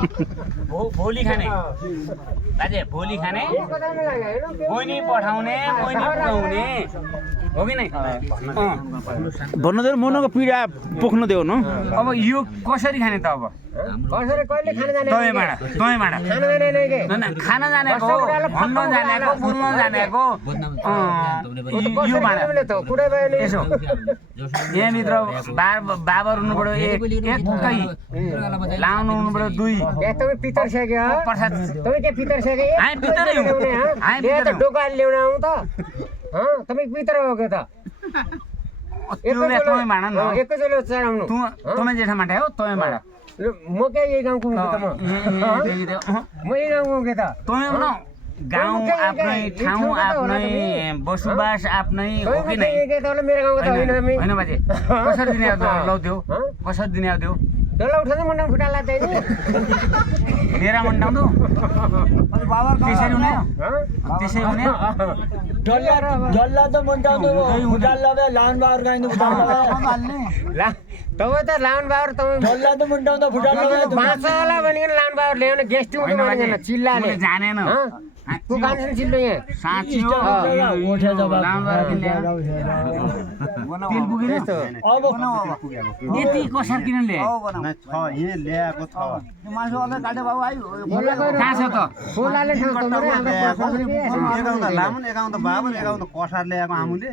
भोलि खाने बाजे भोलि खाने बहिनी पठाउने बहिनी पुऱ्याउने हो कि नै भन्नु त मनको पीडा पोख्नु देऊ न अब यो कसरी खाने त अब कसरी कहिले खान जाने तँबाट खान जानेको भन्न जानेको बोल्न जानेको यो भाँडा यसो यहाँभित्र बाबर हुनुबाट एकै लाउनु हुनुबाट दुई तपाईँ पितर सक्यो प्रसाद तपाईँ के पितर सक्यो हामी पितरै हौँ हामी पितरै हौँ डोका ल्याउन आउँ त तपाईँ पितर हो के त तँ भाँडा न एकैचोटि चढाउनु तँ जेठा माठा हो तँ भाँडा म के यही गाउँको हो त म यही गाउँको हो के त तँ न गाउँ आफ्नै ठाउँ आफ्नै बसोबास आफ्नै हो कि नै मेरो गाउँको त होइन होइन बाजे कसरी दिने लौ देऊ कसरी दिने देऊ डल्ला उठाउँदै मुन्डा फुटाला चाहिँ नि मेरा मन्डाउँदो त्यसरी हुने त्यसरी हुने डल्ला त मन्टाउँदो फुटाल्ला बे लान बार गाइनु ला तपाईँ त लाउन बाबर तपाईँ डल्ला त मन्टाउँदा फुटाल्ला बाँचाला भनिकन लाउन बाबर ल्याउन गेस्ट भनिकन चिल्लाले जानेन को कान्छन् चिल्लो यहाँ साँच्ची हो तेल पुगेन अब यति कसर किन ल्याए ल्याएको छ कहाँ छ त सोलाले लामुन एकाउन्ट बाबर एकाउन्ट कसार ल्याएको आमुले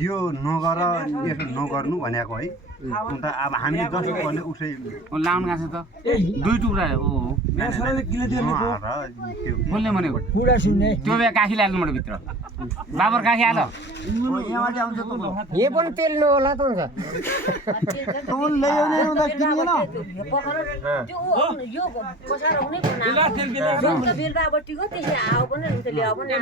यो नगर यसो नगर्नु भनेको है अन्त अब हामीले जस्तो भने उसै लाउन गएको छ त दुई टुक्रा हो बोल्ने भनेको पुरा सुन्ने त्यो बेला काखी हाल्नु मलाई भित्र बाबर काखी हाल ये पनि तेल नहोला त हुन्छ यो कसार हुनै पर्छ बेलबाबटीको त्यसै आऊ पनि ल्याऊ पनि